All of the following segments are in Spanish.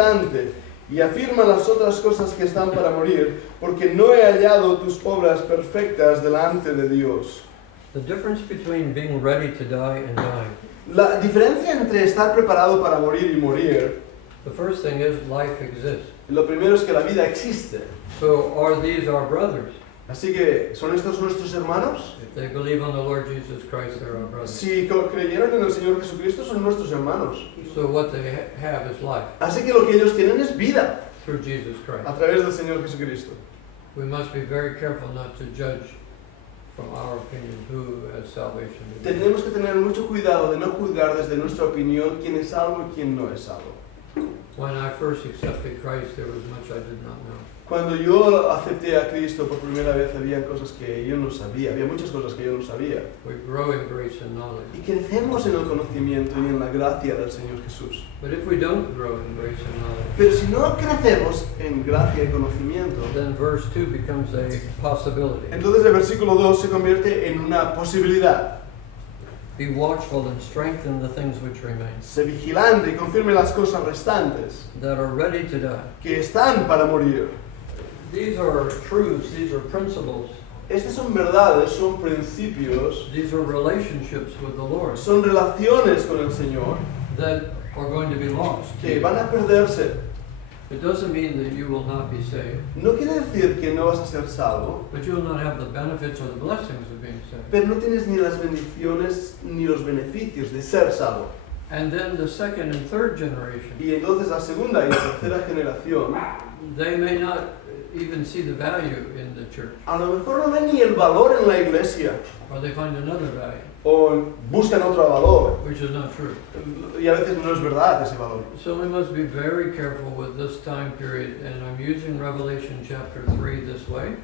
vigilante y afirma las otras cosas que están para morir, porque no he hallado tus obras perfectas delante de Dios. The difference between being ready to die and dying. La diferencia entre estar preparado para morir y morir, The first thing is life exists. lo primero es que la vida existe. So are these our brothers? Así que, ¿son estos nuestros hermanos? If they believe on the Lord Jesus Christ, they're our brothers. Si creyeron en el Señor Jesucristo, son nuestros hermanos. So what they have is life Así que lo que ellos tienen es vida through Jesus Christ. a través del Señor Jesucristo. We must be very careful not to judge from our opinion who has salvation. Tenemos que tener mucho cuidado de no juzgar desde nuestra opinión quién es salvo y quién no es salvo. When I first accepted Christ, there was much I did not know. Cuando yo acepté a Cristo por primera vez, había cosas que yo no sabía, había muchas cosas que yo no sabía. We grow in grace and knowledge. Y crecemos en el conocimiento y en la gracia del Señor Jesús. But if we don't grow in grace and knowledge, Pero si no crecemos en gracia y conocimiento, then verse 2 becomes a possibility. entonces el versículo 2 se convierte en una posibilidad. Be watchful and strengthen the things which remain, Sé vigilante y confirme las cosas restantes that are ready to die. que están para morir. These are truths, these are principles, Estas son verdades, son principios, these are relationships with the Lord son relaciones con el Señor that are going to be lost. que van a perderse. It doesn't mean that you will not be saved, No quiere decir que no vas a ser salvo, but you will not have the benefits or the blessings of being saved. pero no tienes ni las bendiciones ni los beneficios de ser salvo. And then the second and third generation, Y entonces la segunda y la tercera generación they may not even see the value in the church, a lo mejor no ven ni el valor en la iglesia or they find another value, o buscan otro valor which is not true. y a veces no es verdad ese valor. So we must be very careful with this time period, and I'm using Revelation chapter 3 this way.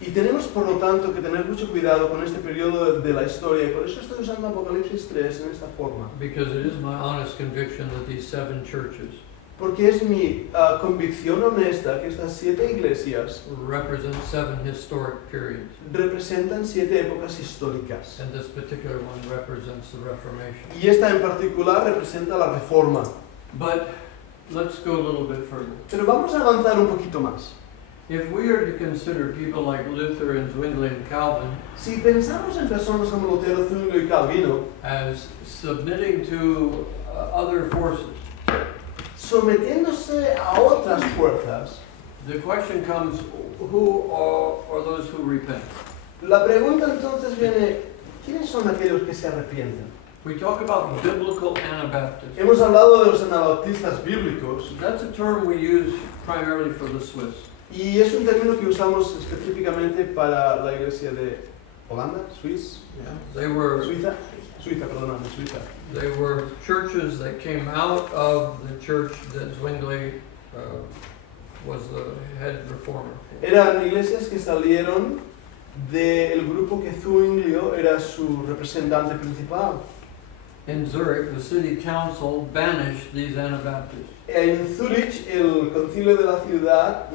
Y tenemos por lo tanto que tener mucho cuidado con este periodo de la historia y por eso estoy usando Apocalipsis 3 en esta forma. Because it is my honest conviction that these 7 churches Porque es mi convicción honesta que estas 7 iglesias represent 7 historic periods, representan 7 épocas históricas. and this particular one represents the Reformation. Y esta en particular representa la Reforma. But let's go a little bit further. Pero vamos a avanzar un poquito más. If we are to consider people like Luther and Zwingli and Calvin Si pensamos en personas como Lutero, Zwingli y Calvino, as submitting to other forces, sometiéndose a otras fuerzas, the question comes, who are those who repent? la pregunta entonces viene, ¿quiénes son aquellos que se arrepienten? We talk about biblical Anabaptists. Hemos hablado de los anabaptistas bíblicos That's a term we use primarily for the Swiss. y es un término que usamos específicamente para la iglesia de Holanda, They were Suiza, perdóname, Suiza. They were churches that came out of the church that Zwingli was the head reformer. Eran iglesias que salieron del grupo que Zwingli era su representante principal. In Zurich, the city council banished these Anabaptists. En Zurich, el concilio de la ciudad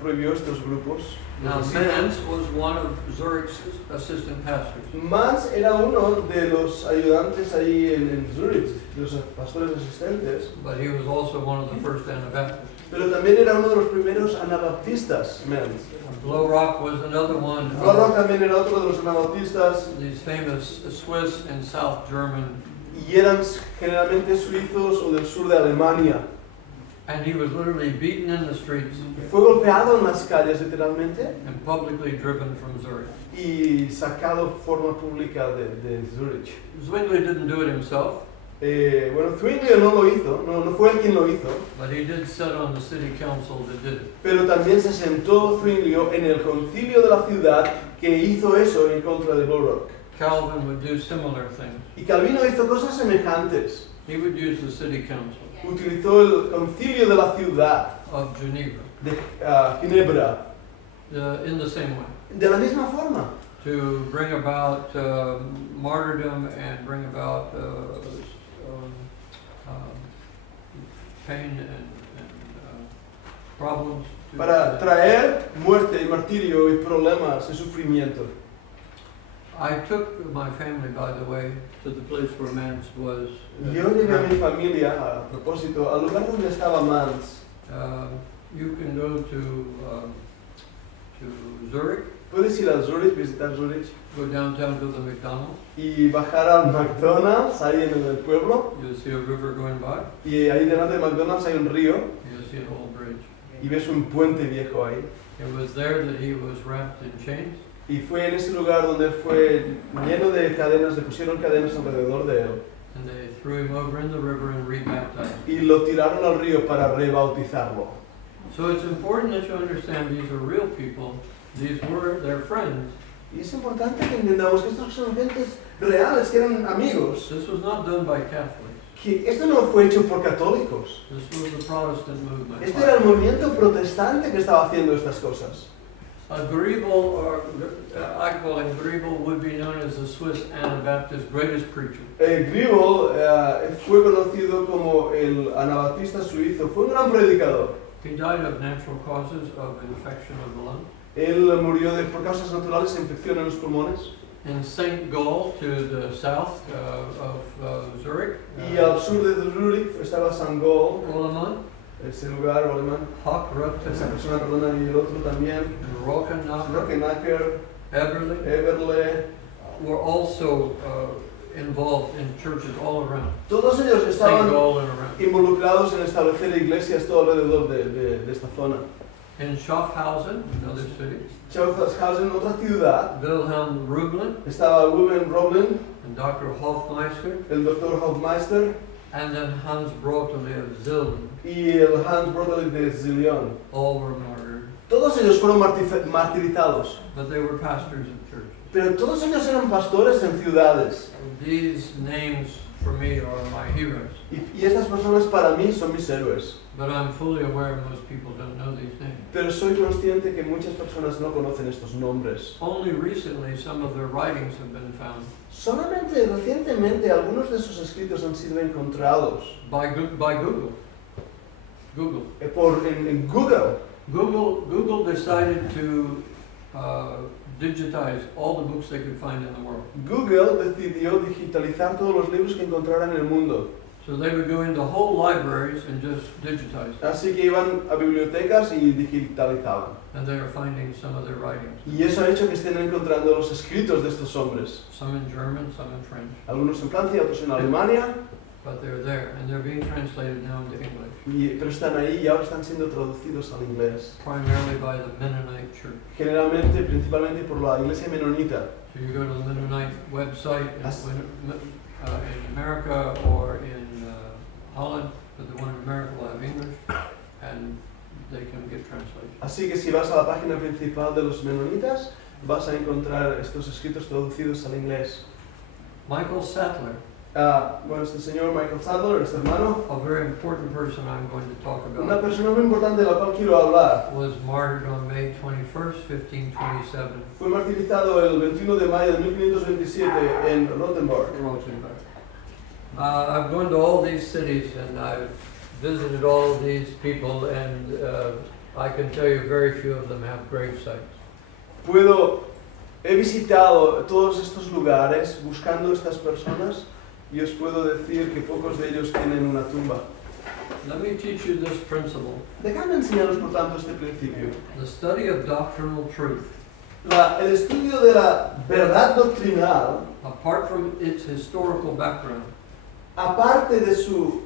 prohibió estos grupos. Now, Mans was one of Zurich's assistant pastors. Mans era uno de los ayudantes ahí en Zurich, de los pastores asistentes, But he was also one of the first Anabaptists. pero también era uno de los primeros anabaptistas, Mans. Blow Rock was another one Rock of también era otro de los anabaptistas these famous Swiss and South German, y eran generalmente suizos o del sur de Alemania. and he was literally beaten in the streets Fue golpeado en las calles literalmente and publicly driven from Zurich. y sacado de forma pública de Zurich. Zwingli didn't do it himself, Bueno, Zwingli no lo hizo, no fue él quien lo hizo, but he did sit on the city council that did it. pero también se sentó Zwingli en el concilio de la ciudad que hizo eso en contra de Blow Rock. Calvin would do similar things. Y Calvino hizo cosas semejantes. He would use the city council Utilizó el concilio de la ciudad of Geneva de Ginebra in the same way de la misma forma to bring about martyrdom and bring about pain and problems. para traer muerte y martirio y problemas y sufrimiento. I took my family, by the way, to the place where Mans was. Yo llevé a mi familia, a propósito, al lugar donde estaba Mans. You can go to Zurich, Puedes ir a Zurich, visitar Zurich, go downtown to the McDonald's. y bajar al McDonald's, ahí en el pueblo, You'll see a river going by. y ahí delante de McDonald's hay un río, You'll see an old bridge. y ves un puente viejo ahí. It was there that he was wrapped in chains. Y fue en ese lugar donde fue lleno de cadenas, le pusieron cadenas alrededor de él, And they threw him over in the river and rebaptized. y lo tiraron al río para rebautizarlo. So it's important that you understand these are real people. These were their friends. Y es importante que entendamos que estos son gentes reales, que eran amigos. This was not done by Catholics. Que esto no fue hecho por católicos. This was the Protestant movement. Este era el movimiento protestante que estaba haciendo estas cosas. Griebel, or I call him Griebel, would be known as the Swiss Anabaptist greatest preacher. Griebel fue conocido como el anabaptista suizo, fue un gran predicador. He died of natural causes of infection of the lung. Él murió por causas naturales de infección en los pulmones. In St. Gall, to the south of Zurich, Y al sur de Zurich estaba San Gall, Oleman, ese lugar alemán. Hock, Esa Rutten, persona, perdona, y el otro también. Rockenacker, Rockenacker, Eberle, Eberle. were also involved in churches all around. Todos ellos St. estaban Gall and around. involucrados en establecer iglesias todo alrededor de esta zona. In Schaffhausen, another city, Schaffhausen, otra ciudad, Wilhelm Reublin estaba Wilhelm Roblin, and Dr. Hofmeister, el Dr. Hofmeister and then Hans Broteli of Zilden, y el Hans Brodel de Zillion. all were martyred, Todos ellos fueron martirizados, but they were pastors of churches. pero todos ellos eran pastores en ciudades. These names for me are my heroes, Y estas personas para mí son mis héroes. but I'm fully aware most people don't know these names. Pero soy consciente que muchas personas no conocen estos nombres. Only recently some of their writings have been found Solamente recientemente algunos de sus escritos han sido encontrados by Google. Google. en Google. Google decided to digitize all the books they could find in the world. Google decidió digitalizar todos los libros que encontraran en el mundo. So they would go into whole libraries and just digitize them. Así que iban a bibliotecas y digitalizaban. And they are finding some of their writings. Y eso ha hecho que estén encontrando los escritos de estos hombres. Some in German, some in French. Algunos en Francia, otros en Alemania, But they're there, and they're being translated now into English, pero están ahí y ahora están siendo traducidos al inglés. primarily by the Mennonite Church. Generalmente, principalmente por la iglesia menonita. So you go to the Mennonite website Yes. in America or in Holland, but the one in America will have English, and they can get translation. Así que si vas a la página principal de los menonitas, vas a encontrar estos escritos traducidos al inglés. Michael Sattler, Bueno, este señor Michael Sadler, este hermano, a very important person I'm going to talk una about, persona muy importante de la cual quiero hablar. was martyred on May 21st, 1527, Fue martirizado el 21 de mayo de 1527 en Rothenburg. Rothenburg. I've gone to all these cities and I've visited all these people, and I can tell you very few of them have grave sites. He visitado todos estos lugares buscando estas personas y os puedo decir que pocos de ellos tienen una tumba. Let me teach you this principle. Dejadme enseñaros por tanto este principio. The study of doctrinal truth, El estudio de la verdad doctrinal, apart from its historical background, aparte de su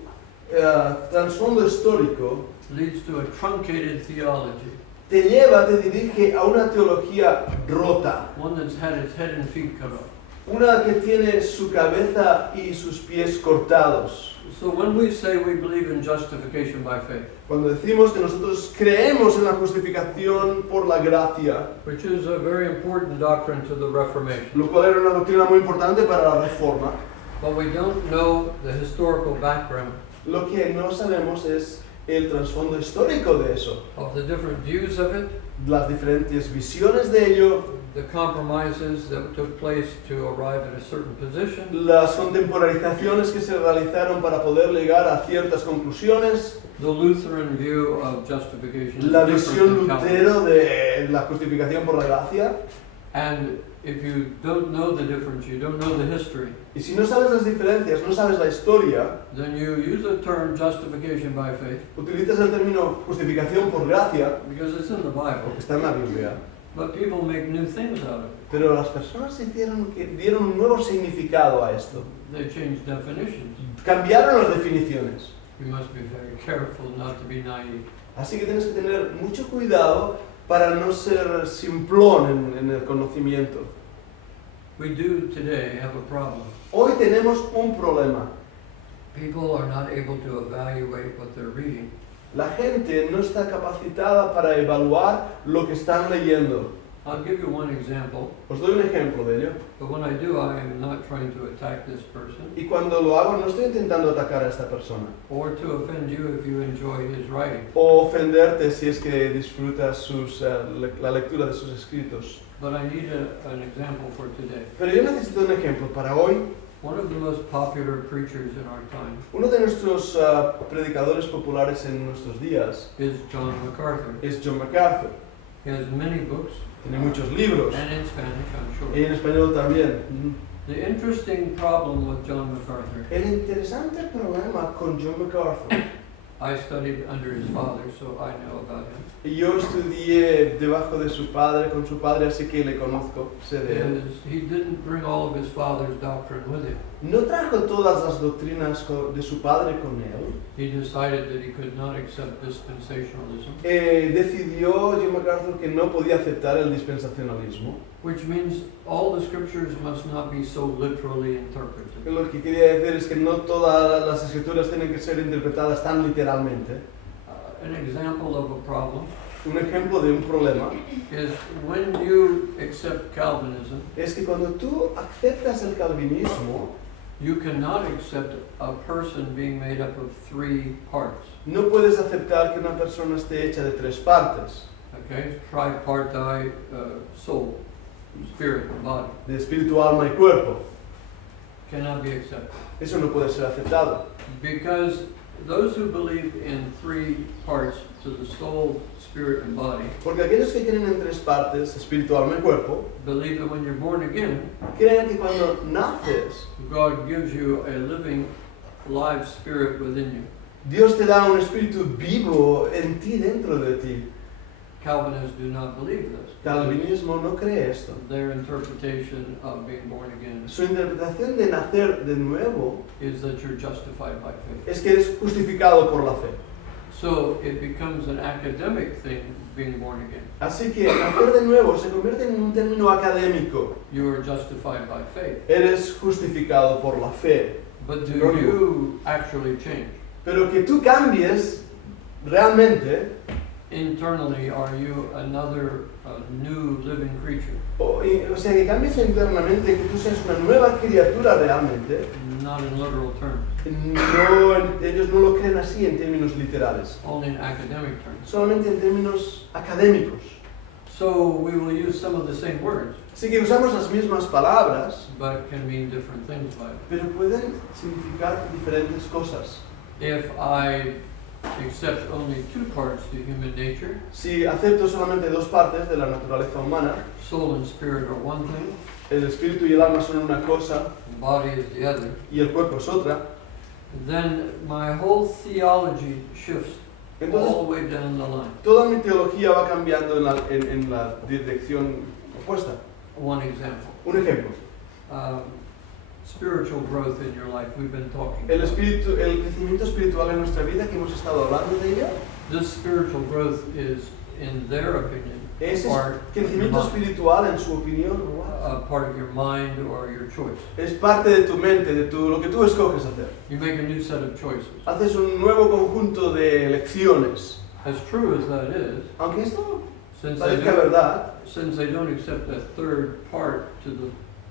trasfondo histórico, leads to a truncated theology, te dirige a una teología rota, one that's had its head and feet cut off. una que tiene su cabeza y sus pies cortados. So when we say we believe in justification by faith, Cuando decimos que nosotros creemos en la justificación por la gracia, which is a very important doctrine to the Reformation, lo cual era una doctrina muy importante para la Reforma, but we don't know the historical background lo que no sabemos es el trasfondo histórico de eso, of the different views of it, las diferentes visiones de ello, the compromises that took place to arrive at a certain position, las contemporanizaciones que se realizaron para poder llegar a ciertas conclusiones, the Lutheran view of justification is la different visión than Calvinism. Lutero de la justificación por la gracia, And if you don't know the difference, you don't know the history, Y si no sabes las diferencias, no sabes la historia, then you use the term justification by faith utilizas el término justificación por gracia, because it's in the Bible, porque está en la Biblia, but people make new things out of it. pero las personas dieron un nuevo significado a esto. They change definitions. Cambiaron las definiciones. You must be very careful not to be naive. Así que tienes que tener mucho cuidado para no ser simplón en el conocimiento. We do today have a problem. Hoy tenemos un problema. People are not able to evaluate what they're reading. La gente no está capacitada para evaluar lo que están leyendo. I'll give you one example, Os doy un ejemplo de ello. but when I do, I am not trying to attack this person Y cuando lo hago no estoy intentando atacar a esta persona. or to offend you if you enjoy his writing. O ofenderte si es que disfrutas la lectura de sus escritos. But I need an example for today. Pero yo necesito un ejemplo para hoy. One of the most popular preachers in our time Uno de nuestros predicadores populares en nuestros días is John MacArthur. es John MacArthur. He has many books, Tiene muchos libros. and in Spanish, I'm Y sure. en español también. The interesting problem with John MacArthur, El interesante problema con John MacArthur, I studied under his father, so I know about him, y yo estudié debajo de su padre, con su padre, así que le conozco, sé de él. is he didn't bring all of his father's doctrine with him. No trajo todas las doctrinas de su padre con él. He decided that he could not accept dispensationalism, Decidió John MacArthur que no podía aceptar el dispensacionalismo. which means all the scriptures must not be so literally interpreted. Lo que quería decir es que no todas las escrituras tienen que ser interpretadas tan literalmente. An example of a problem Un ejemplo de un problema is when you accept Calvinism, es que cuando tú aceptas el calvinismo, you cannot accept a person being made up of three parts. no puedes aceptar que una persona esté hecha de tres partes, Okay, tripartite soul, spirit, and body de espíritu, alma y cuerpo. cannot be accepted Eso no puede ser aceptado. because those who believe in three parts to the soul, spirit, and body Porque aquellos que creen en tres partes, espíritu, alma y cuerpo, believe that when you're born again, creen que cuando naces, God gives you a living, live spirit within you. Dios te da un espíritu vivo en ti, dentro de ti. Calvinists do not believe this. Calvinismo no cree esto. Their interpretation of being born again Su interpretación de nacer de nuevo is that you're justified by faith. es que eres justificado por la fe. So it becomes an academic thing, being born again. Así que nacer de nuevo se convierte en un término académico. You are justified by faith. Eres justificado por la fe. But do Sinónimo. you actually change? Pero que tú cambies realmente, Internally, are you another new living creature? o sea, que cambies internamente, que tú seas una nueva criatura realmente, Not in literal terms, ellos no lo creen así en términos literales, only in academic terms. solamente en términos académicos. So we will use some of the same words, Así que usamos las mismas palabras, but can mean different things by it. pero pueden significar diferentes cosas. If I accept only two parts to human nature, Si acepto solamente dos partes de la naturaleza humana, soul and spirit are one thing, el espíritu y el alma son una cosa the body is the other, y el cuerpo es otra, then my whole theology shifts entonces all the way down the line. toda mi teología va cambiando en la dirección opuesta. One example, Un ejemplo, spiritual growth in your life, we've been talking el about. crecimiento espiritual en nuestra vida, que hemos estado hablando de ello, This spiritual growth is, in their opinion, ese part of your crecimiento mind, espiritual, en su opinión, part of your mind or your choice. es parte de tu mente, de lo que tú escoges hacer. You make a new set of choices. Haces un nuevo conjunto de elecciones. As true as that is, Aunque esto since they parezca don't, verdad, since they don't accept a third part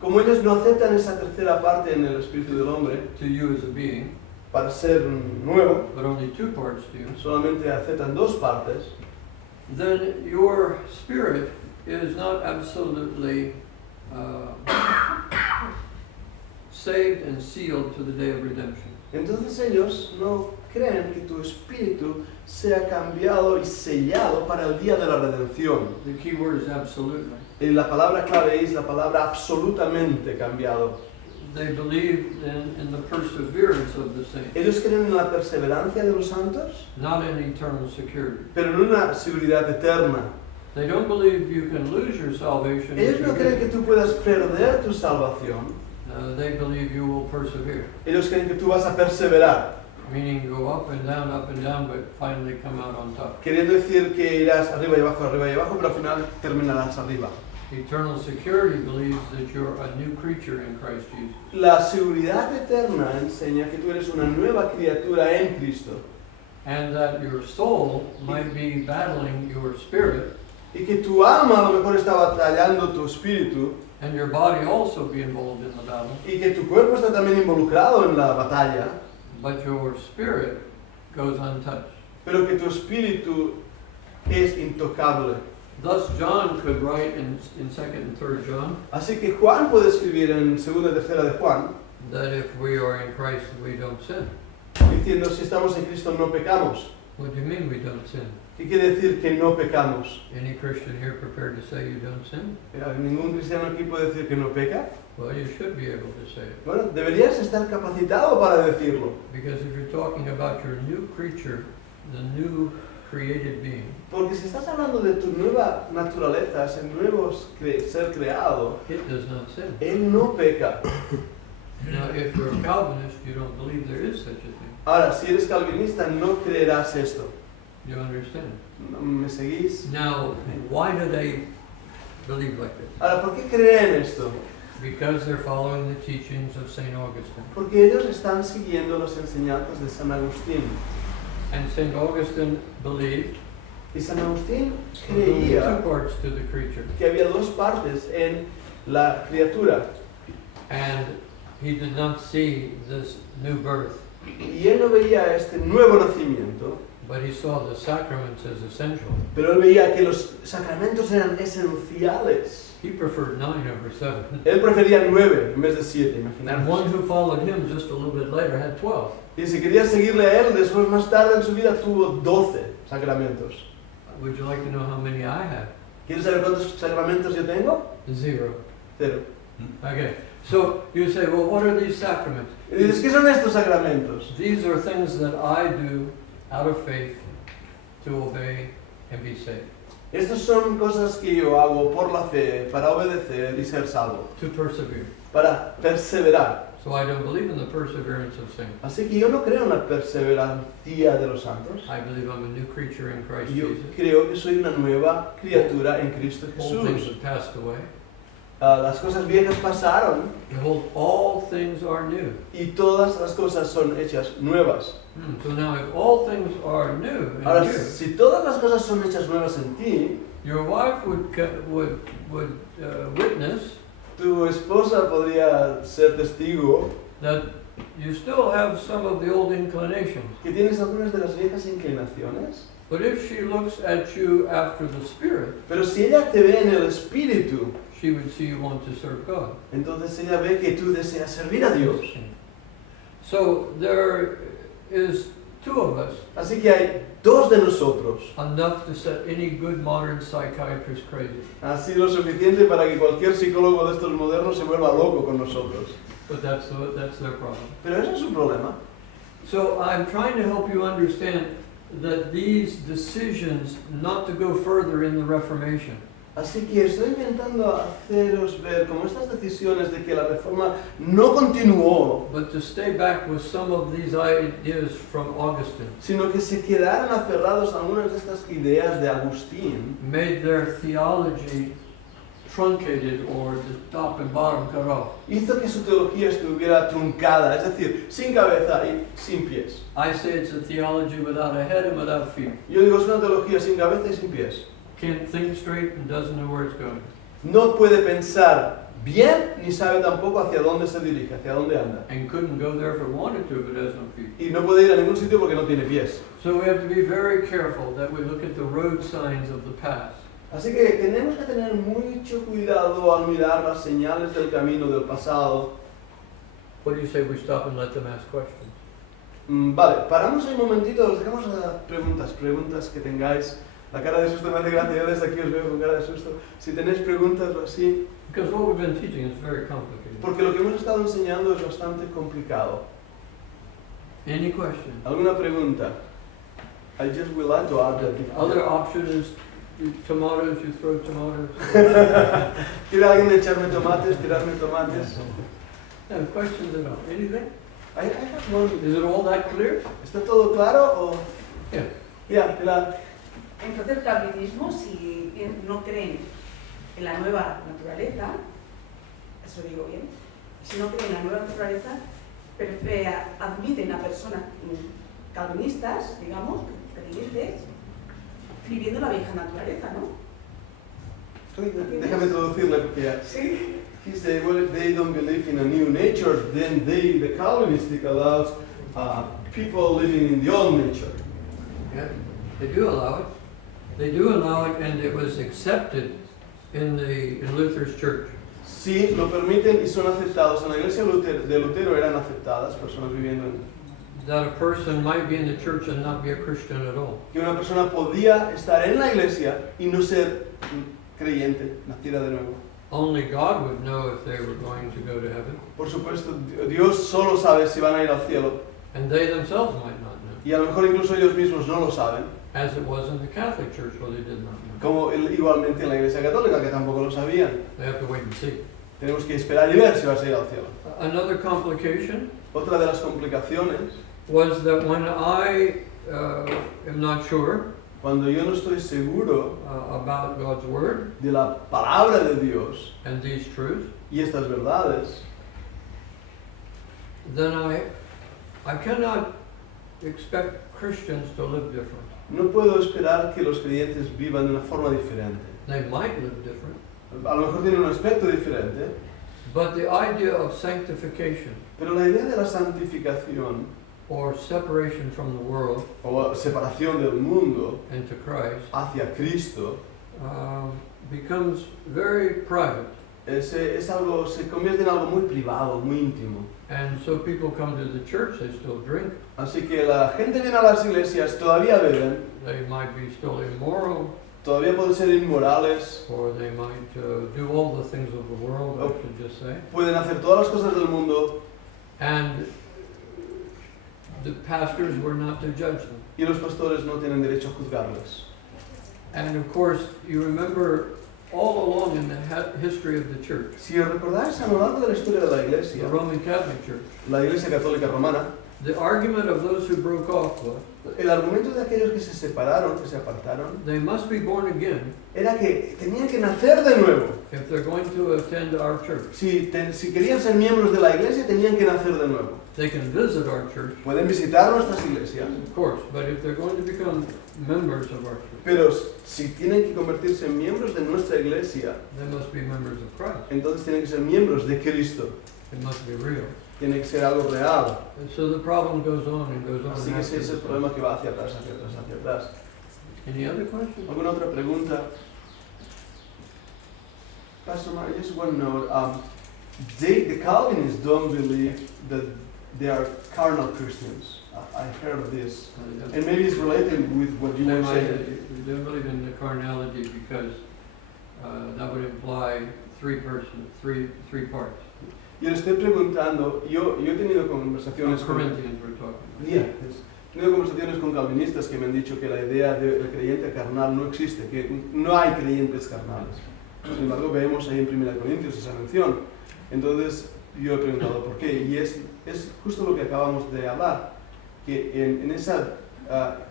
como ellos no aceptan esa tercera parte en el espíritu del hombre to you as a being, para ser nuevo, but only two parts to you, solamente aceptan dos partes, then your spirit is not absolutely saved and sealed to the day of redemption. entonces ellos no creen que tu espíritu sea cambiado y sellado para el día de la redención. The key word is absolutely. Y la palabra clave es la palabra absolutamente cambiado. They believe in the perseverance of the saints, Ellos creen en la perseverancia de los santos, not in eternal security. pero en una seguridad eterna. They don't believe you can lose your salvation. Ellos if you no creen que get it. tú puedas perder tu salvación. They believe you will persevere, Ellos creen que tú vas a perseverar, meaning go up and down, but finally come out on top. queriendo decir que irás arriba y abajo, pero al final terminarás arriba. Eternal security believes that you're a new creature in Christ Jesus. La seguridad eterna enseña que tú eres una nueva criatura en Cristo And that your soul might be battling your spirit, y que tu alma a lo mejor está batallando tu espíritu and your body also be involved in the battle, y que tu cuerpo está también involucrado en la batalla, but your spirit goes untouched. pero que tu espíritu es intocable. Thus John could write in 2nd and 3rd John Así que Juan puede escribir en 2 y 3 de Juan that if we are in Christ we don't sin. diciendo si estamos en Cristo no pecamos. What do you mean we don't sin? ¿Qué quiere decir que no pecamos? Any Christian here prepared to say you don't sin? ¿Ningún cristiano aquí puede decir que no peca? Well, you should be able to say it. Bueno, deberías estar capacitado para decirlo. Because if you're talking about your new creature, the new created being, Porque si estás hablando de tu nueva naturaleza, ese nuevo ser creado, it does not sin. él no peca. Now, if you're a Calvinist, you don't believe there is such a thing. Ahora, si eres calvinista, no creerás esto. You understand? ¿Me seguís? Now, why do they believe like this? Ahora, ¿por qué creen esto? Because they're following the teachings of St. Augustine. Porque ellos están siguiendo las enseñanzas de San Agustín. And St. Augustine believed Y San Agustín there were only creía two parts to the creature. que había dos partes en la criatura. And he did not see this new birth, Y él no veía este nuevo nacimiento, but he saw the sacraments as essential. pero él veía que los sacramentos eran esenciales. He preferred 9 over 7. Él prefería 9 en vez de 7, And one imaginaos. who followed him just a little bit later had 12. Y si quería seguirle a él, después más tarde en su vida tuvo 12 sacramentos. Would you like to know how many I have? ¿Quieres saber cuántos sacramentos yo tengo? 0. 0. Okay. So you say, well, what are these sacraments? Y dices, ¿qué son estos sacramentos? These are things that I do out of faith to obey and be saved, Estas son cosas que yo hago por la fe, para obedecer y ser salvo, to persevere. para perseverar. So I don't believe in the perseverance of saints. Así que yo no creo en la perseverancia de los santos. I believe I'm a new creature in Christ Yo Jesus. creo que soy una nueva criatura en Cristo All things Jesús. have passed away. Las cosas viejas pasaron Behold, all things are new. y todas las cosas son hechas nuevas. So now if all things are new in Ahora, you, si todas las cosas son hechas nuevas en ti, your wife would witness tu esposa podría ser testigo that you still have some of the old inclinations. que tienes algunas de las viejas inclinaciones, But if she looks at you after the Spirit, pero si ella te ve en el espíritu, she would see you want to serve God. entonces ella ve que tú deseas servir a Dios. So there is two of us, Así que hay dos de nosotros, enough to set any good modern psychiatrist crazy. así lo suficiente para que cualquier psicólogo de estos modernos se vuelva loco con nosotros. But that's their problem. Pero ese es su problema. So I'm trying to help you understand that these decisions not to go further in the Reformation, Así que estoy intentando haceros ver como estas decisiones de que la reforma no continuó, but to stay back with some of these ideas from Augustine, sino que se quedaron aferrados a algunas de estas ideas de Agustín, made their theology truncated or the top and bottom cut off. hizo que su teología estuviera truncada, es decir, sin cabeza y sin pies. I say it's a theology without a head and without feet. Yo digo, es una teología sin cabeza y sin pies. Can't think straight and doesn't know where it's going. No puede pensar bien ni sabe tampoco hacia dónde se dirige, hacia dónde anda. And couldn't go there if it wanted to, but has no feet. Y no puede ir a ningún sitio porque no tiene pies. So we have to be very careful that we look at the road signs of the past. Así que tenemos que tener mucho cuidado al mirar las señales del camino del pasado. What do you say we stop and let them ask questions? Vale, paramos ahí un momentito, os dejamos a preguntas que tengáis. La cara de susto me hace gracia, yo desde aquí os veo con cara de susto. Si tenéis preguntas o así, Because what we've been teaching is very complicated. porque lo que hemos estado enseñando es bastante complicado. Any question? ¿Alguna pregunta? I just would like to add that. Other option is tomatoes, you throw tomatoes. ¿Quiere alguien echarme tomates, tirarme tomates? No, questions at all. Anything? I have one. Is it all that clear? ¿Está todo claro o...? Yeah. Ya, Pilar. Entonces el calvinismo, si no creen en la nueva naturaleza, eso lo digo bien, si no creen en la nueva naturaleza, admiten a personas calvinistas, digamos, creyentes, viviendo la vieja naturaleza, ¿no? Déjame traducirle porque ya. Sí. He said, well, if they don't believe in a new nature, then the Calvinistic allows people living in the old nature. Yeah. They do allow it. They do allow it, and it was accepted in Luther's church. Sí, lo permiten y son aceptados. En la iglesia de Lutero eran aceptadas personas viviendo en... That a person might be in the church and not be a Christian at all. Que una persona podía estar en la iglesia y no ser creyente, nacida de nuevo. Only God would know if they were going to go to heaven, Por supuesto, Dios solo sabe si van a ir al cielo. and they themselves might not know, Y a lo mejor incluso ellos mismos no lo saben. as it was in the Catholic Church where they did not know. Como igualmente en la iglesia católica, que tampoco lo sabían. They have to wait and see. Tenemos que esperar y ver si vas a ir al cielo. Another complication Otra de las complicaciones, was that when I am not sure cuando yo no estoy seguro about God's Word de la palabra de Dios and these truths, y estas verdades, then I cannot expect Christians to live different. no puedo esperar que los creyentes vivan de una forma diferente. They might live different, A lo mejor tienen un aspecto diferente, but the idea of sanctification pero la idea de la santificación or separation from the world o separación del mundo into Christ hacia Cristo becomes very private. es algo, se convierte en algo muy privado, muy íntimo. And so people come to the church, they still drink, Así que la gente viene a las iglesias, todavía beben, they might be still immoral, todavía pueden ser inmorales, or they might do all the things of the world, I should just say. pueden hacer todas las cosas del mundo And the pastors were not to judge them. y los pastores no tienen derecho a juzgarles. And of course, you remember all along in the history of the church, Si os recordáis a lo largo de la historia de la the iglesia, Roman Catholic Church, la iglesia católica romana, the argument of those who broke off was, el argumento de aquellos que se separaron, que se apartaron, they must be born again era que tenían que nacer de nuevo. if they're going to attend our church. Si querían ser miembros de la iglesia, tenían que nacer de nuevo. They can visit our church, Pueden visitar nuestras iglesias, of course, but if they're going to become members of our church, pero si tienen que convertirse en miembros de nuestra iglesia, they must be members of Christ. entonces tienen que ser miembros de Cristo. It must be real. Tiene que ser algo real. And so the problem goes on and goes on. Así que ese es el problema que va hacia atrás, hacia atrás, hacia atrás. Any other questions? ¿Alguna otra pregunta? Pastor Mark, just one note. The Calvinists don't believe that they are carnal Christians. I heard of this. And maybe it's related with what you They were might, saying. they believe in the carnality because that would imply three parts. Yo le estoy preguntando, yo he tenido conversaciones con... Corinthians we're talking about. Yeah, he tenido conversaciones con calvinistas que me han dicho que la idea del creyente carnal no existe, que no hay creyentes carnales. Sin embargo, vemos ahí en 1 Corintios esa mención. Entonces, yo he preguntado por qué, y es justo lo que acabamos de hablar, que en esa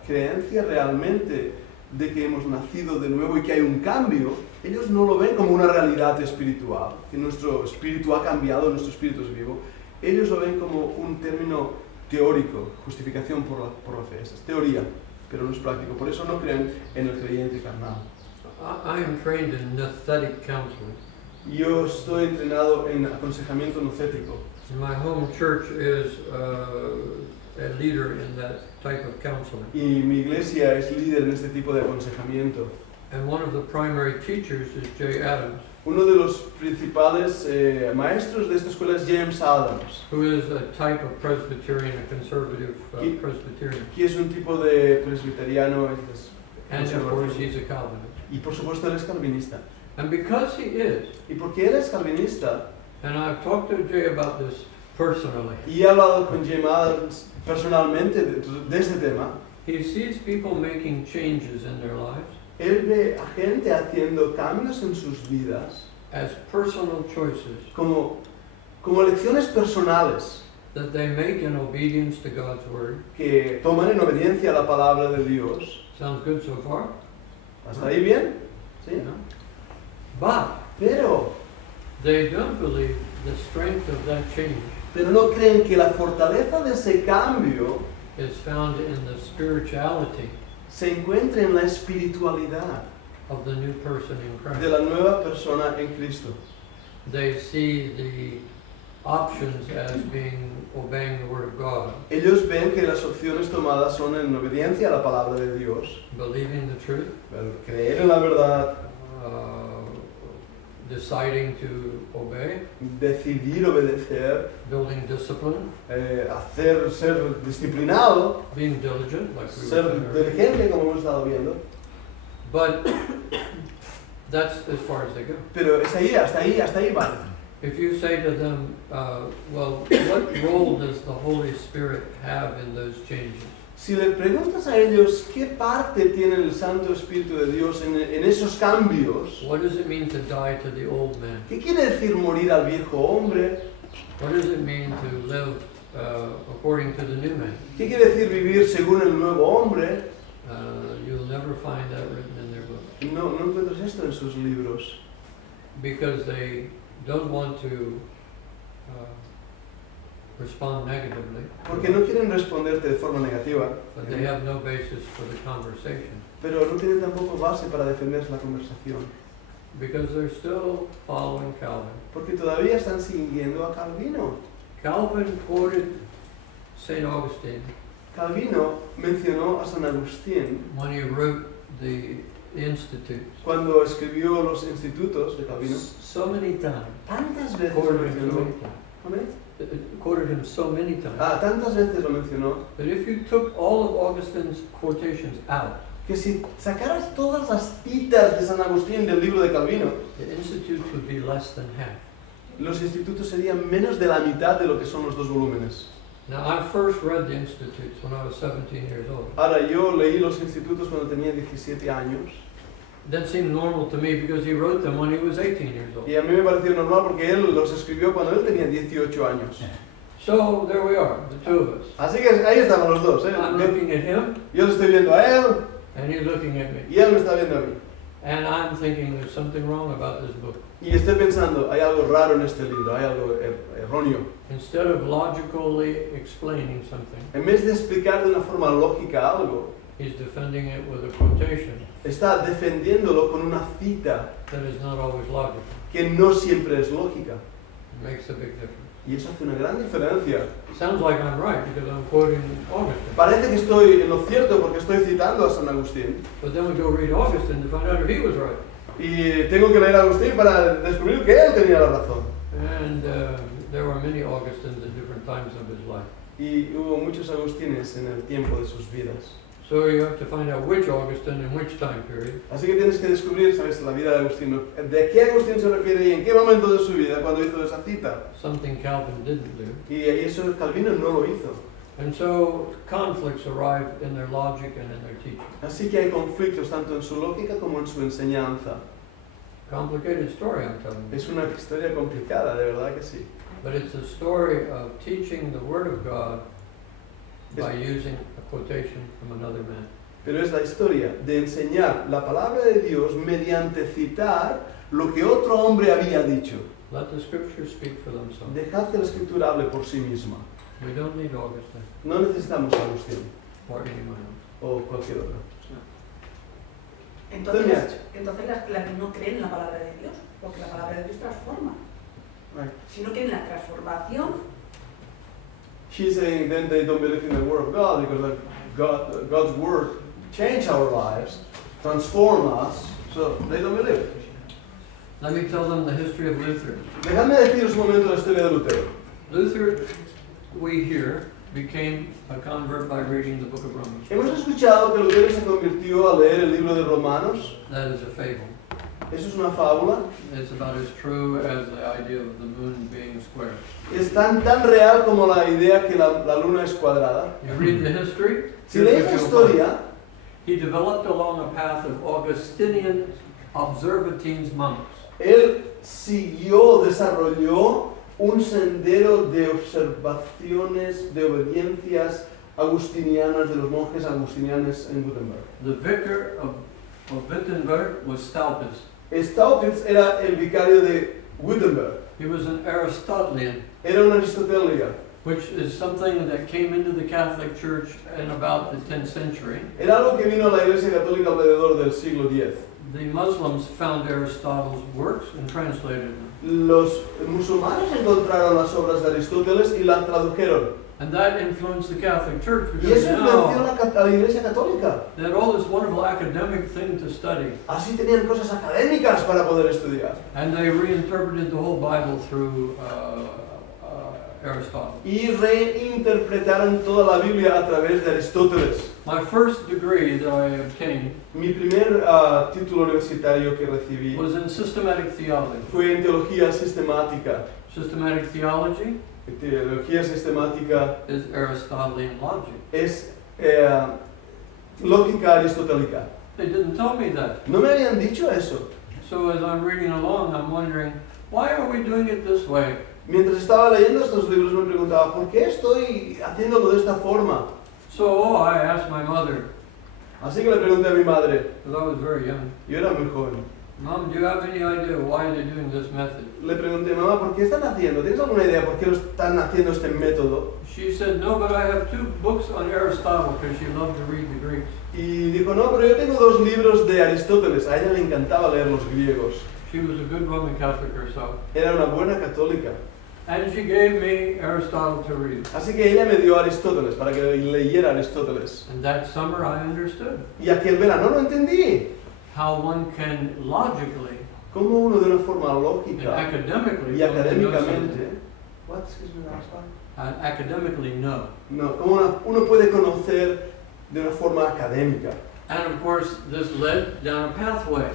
creencia realmente de que hemos nacido de nuevo y que hay un cambio, ellos no lo ven como una realidad espiritual, que nuestro espíritu ha cambiado, nuestro espíritu es vivo. Ellos lo ven como un término teórico, justificación por la fe. Es teoría, pero no es práctico. Por eso no creen en el creyente carnal. I am trained in nouthetic counseling. Yo estoy entrenado en aconsejamiento nocético. And my home church is a leader in that type of counseling. Y mi iglesia es líder en este tipo de aconsejamiento. And one of the primary teachers is Jay Adams, Uno de los principales maestros de esta escuela es James Adams, who is a type of Presbyterian, a conservative He- Presbyterian. que es un tipo de presbiteriano And of course, he's a Calvinist. y por supuesto él es calvinista. And because he is, Y porque él es calvinista, and I've talked to Jay about this personally, y he hablado con James Adams personalmente de este tema, he sees people making changes in their lives él ve a gente haciendo cambios en sus vidas as personal choices como elecciones personales that they make in obedience to God's word. que toman en obediencia a la palabra de Dios. Sounds good so far? ¿Hasta ahí bien? ¿Sí? You know? But Pero they don't believe the strength of that change no creen que la fortaleza de ese cambio is found in the spirituality se encuentra en la espiritualidad of the new person in de Christ. la nueva persona en Cristo. They see the options as being obeying the word of God, Ellos ven que las opciones tomadas son en obediencia a la palabra de Dios, believing the truth, creer en la verdad, deciding to obey, decidir obedecer, building discipline, ser disciplinado, being diligent, like we were ser saying earlier. diligente como hemos estado viendo. But that's as far as they go. Pero es ahí, hasta ahí van. If you say to them, well, what role does the Holy Spirit have in those changes? Si le preguntas a ellos qué parte tiene el Santo Espíritu de Dios en esos cambios, What does it mean to die to the old man? ¿qué quiere decir morir al viejo hombre? What does it mean to live according to the new man? ¿Qué quiere decir vivir según el nuevo hombre? You'll never find that written in their book No encuentras esto en sus libros, because they don't want to respond negatively, porque no quieren responderte de forma negativa, but they have no basis for the conversation pero no tienen tampoco base para defender la conversación, because they're still following Calvin. porque todavía están siguiendo a Calvino. Calvin quoted St. Augustine Calvino mencionó a San Agustín when he wrote the Institutes cuando escribió los institutos de Calvino. so many times. Tantas veces lo Quoted him so mencionó. many times. ¿Amén? Quoted him so many times Tantas veces lo mencionó that if you took all of Augustine's quotations out, que si sacaras todas las citas de San Agustín del libro de Calvino, the Institutes would be less than half. los institutos serían menos de la mitad de lo que son los dos volúmenes. Now, I first read the Institutes when I was 17 years old. Ahora, yo leí los institutos cuando tenía 17 años That seemed normal to me because he wrote them when he was 18 years old. y a mí me pareció normal porque él los escribió cuando él tenía 18 años. So there we are, the two of us. Así que ahí estamos los dos. I'm looking at him Yo lo estoy viendo a él and he's looking at me. y él me está viendo a mí. And I'm thinking there's something wrong about this book. Y estoy pensando, hay algo raro en este libro, hay algo erróneo. Instead of logically explaining something, En vez de explicar de una forma lógica algo, he's defending it with a quotation está defendiéndolo con una cita that is not always logical. que no siempre es lógica. It makes a big difference. Y eso hace una gran diferencia. Sounds like I'm right because I'm quoting Augustine. Parece que estoy en lo cierto porque estoy citando a San Agustín. But then we go read Augustine to find out if he was right. Y tengo que leer a Agustín para descubrir que él tenía la razón. And there were many Augustines at different times of his life. Y hubo muchos Agustines en el tiempo de sus vidas. So you have to find out which Augustine in which time period. Así que tienes que descubrir, ¿sabes?, la vida de Agustín. ¿De qué Agustín se refiere y en qué momento de su vida cuando hizo esa cita? Something Calvin didn't do. Y eso Calvino no lo hizo. And so conflicts arrive in their logic and in their teaching. Así que hay conflictos tanto en su lógica como en su enseñanza. Complicated story, I'm telling you. Es una historia complicada, de verdad que sí. But it's a story of teaching the Word of God by using a quotation from another man. Pero es la historia de enseñar la palabra de Dios mediante citar lo que otro hombre había dicho. Let the Scriptures speak for themselves. Dejad que la escritura hable por sí misma. We don't need Augustine No necesitamos a Agustín or anyone else. o cualquier otro. Entonces, Mira. las que no creen en la palabra de Dios, porque la palabra de Dios transforma. Right. Si no creen en la transformación, She's saying then they don't believe in the word of God because God's word change our lives, transform us. So, they don't believe. Let me tell them the history of Luther. Dejadme deciros un momento la historia de Lutero. Luther, we hear, became a convert by reading the book of Romans. Hemos escuchado que Lutero se convirtió a leer el libro de Romanos. That is a fable. Eso es una fábula. It's about as true as the idea of the moon being square. Es tan real como la idea que la luna es cuadrada. You read the history. Si here's lees what la you'll find. historia, He developed along a path of Augustinian Observatines monks. él desarrolló un sendero de observaciones, de obediencias agustinianas de los monjes agustinianos en Gutenberg. The vicar of Wittenberg was Staupitz. Staupitz era el vicario de Gutenberg. He was an Aristotelian, Era un aristotelio. which is something that came into the Catholic Church in about the 10th century. Era algo que vino a la Iglesia Católica alrededor del siglo X. The Muslims found Aristotle's works and translated them. Los musulmanes encontraron las obras de Aristóteles y las tradujeron. And that influenced the Catholic Church Y because eso influenció now a la Iglesia Católica. they had all this wonderful academic thing to study. Así tenían cosas académicas para poder estudiar. And they reinterpreted the whole Bible through Aristotle. Y reinterpretaron toda la Biblia a través de Aristóteles. My first degree that I obtained Mi primer título universitario que recibí was in systematic theology. fue en teología sistemática. Systematic theology Teología sistemática is Aristotelian logic. es lógica aristotélica. They didn't tell me that. No me habían dicho eso. So as I'm reading along, I'm wondering, why are we doing it this way? Mientras estaba leyendo estos libros me preguntaba, ¿por qué estoy haciéndolo de esta forma? So I asked my mother, Así que le pregunté a mi madre, because I was very young, yo era muy joven, Mom, do you have any idea why they're doing this method? le pregunté, mamá, ¿por qué están haciendo? ¿Tienes alguna idea por qué lo están haciendo este método? She said, no, but I have 2 books on Aristotle because she loved to read the Greeks. Y dijo, no, pero yo tengo 2 libros de Aristóteles. A ella le encantaba leer los griegos. She was a good Roman Catholic herself. Era una buena católica. And she gave me Aristotle to read. Así que ella me dio Aristóteles para que leyera Aristóteles. And that summer I understood Y aquel verano lo entendí. how one can logically Cómo uno de una forma and lógica academically y come to know académicamente... something. What? Excuse me, last one? Academically know. No, cómo uno puede conocer de una forma académica. And of course, this led down a pathway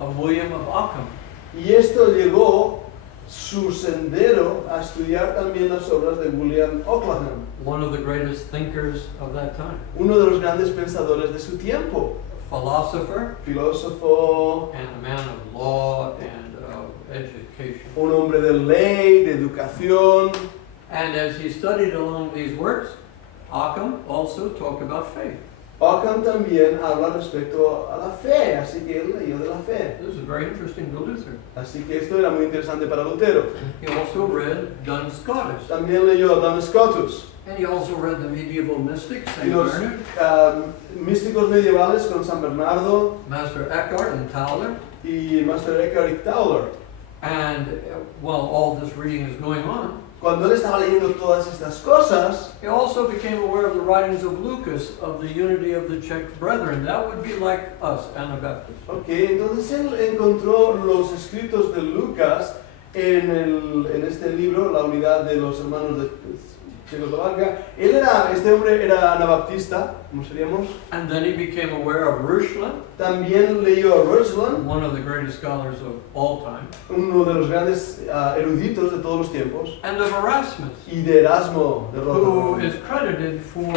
of William of Ockham. Y esto llegó su sendero a estudiar también las obras de William Ockham, One of the greatest thinkers of that time. uno de los grandes pensadores de su tiempo, Philosopher filósofo, and a man of law and of education. un hombre de ley, de educación. And as he studied along these works, Ockham also talked about faith. Ockham también habla respecto a la fe, así que él leyó de la fe. This is very interesting to Luther. Así que esto era muy interesante para Lutero. He also read Duns Scotus. También leyó a Duns Scotus, And he also read the medieval mystics, y St. los Bernard, místicos medievales con San Bernardo Master Eckhart and Tauler. y Master Eckhart y Tauler. And while all this reading is going on, Cuando él estaba leyendo todas estas cosas, he also became aware of the writings of Lucas of the unity of the Czech brethren. That would be like us, Anabaptists. entonces él encontró los escritos de Lucas en este libro, La unidad de los hermanos de Checoslovaquia. Este hombre era anabaptista, ¿cómo seríamos? And then he became aware of Reuchlin, También leyó a Reuchlin, one of the greatest scholars of all time, uno de los grandes eruditos de todos los tiempos, and of Erasmus, y de Erasmo de who Rotterdam, is credited for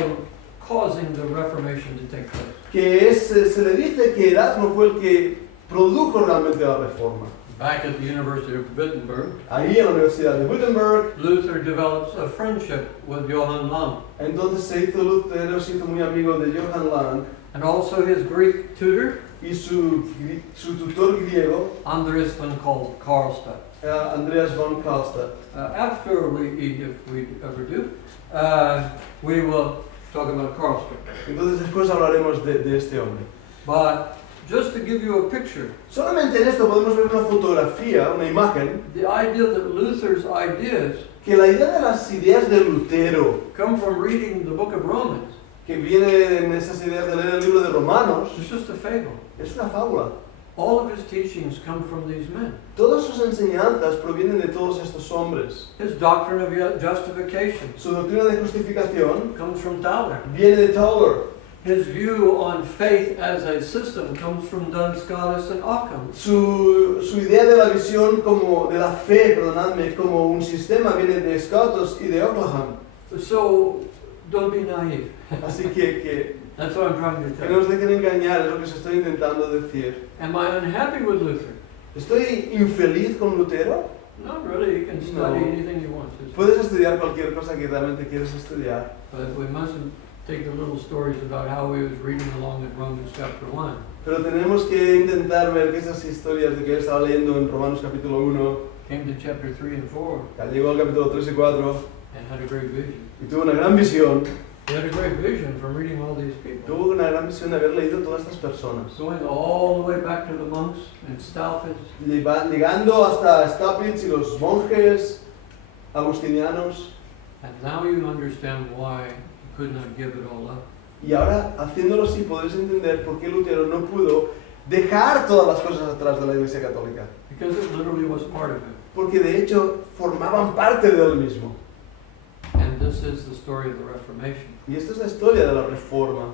causing the Reformation to take place. que se le dice que Erasmo fue el que produjo realmente la reforma. Back at the University of Wittenberg, Ahí en la Universidad de Wittenberg, Luther develops a friendship with Johann Lang, entonces Lutero se hizo muy amigo de Johann Lang and also his Greek tutor, y su tutor griego, Andreas von Karlstadt. Andreas von Karlstadt. After if we ever do, we will talk about Karlstadt. Entonces después hablaremos de este hombre. But just to give you a picture, Solamente en esto podemos ver una fotografía, una imagen, the idea that Luther's ideas que la idea de las ideas de Lutero, come from reading the book of Romans, que viene en esas ideas de leer el libro de Romanos, it's just a fable. es una fábula. All of his teachings come from these men. Todas sus enseñanzas provienen de todos estos hombres. His doctrine of justification Su doctrina de justificación comes from Tauler. viene de Tauler. His view on faith as a system comes from Duns Scotus and Occam. Su idea de la visión como de la fe, perdonadme, como un sistema viene de Scotus y de Oklahoma. So don't be naive. Así que That's what I'm trying to que tell no you. nos dejen engañar, es lo que se estoy intentando decir. Am I unhappy with Luther? ¿Estoy infeliz con Lutero? Not really. You can study No. anything you want to. Puedes estudiar cualquier cosa que realmente quieres estudiar, But we mustn't take the little stories about how he was reading along in Romans chapter 1. pero tenemos que intentar ver que esas historias de que él estaba leyendo en Romanos capítulo 1, Came to chapter 3 and 4 que llegó al capítulo 3 y 4 and had a great vision. y tuvo una gran visión, He had a great vision from reading all these people. tuvo una gran visión de haber leído todas estas personas, Going all the way back to the monks and Staupitz, llegando hasta Staupitz y los monjes agustinianos, and now you understand why he could not give it all up. y ahora haciéndolo así podéis entender por qué Lutero no pudo dejar todas las cosas atrás de la Iglesia Católica, Because it literally was part of him. porque de hecho formaban parte de él mismo. And this is the story of the Reformation. Y esta es la historia de la Reforma.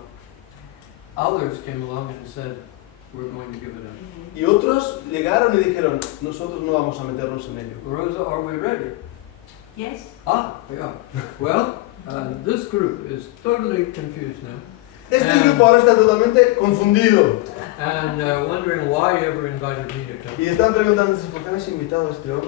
Others came along and said, we're going to give it up. Y otros llegaron y dijeron, nosotros no vamos a meternos en ello. Rosa, are we ready? Yes. Ah, we are. Well, this group is totally confused now Este grupo ahora está totalmente confundido. and wondering why you ever invited me to come. Y están preguntándose, ¿por qué me has invitado a este hombre?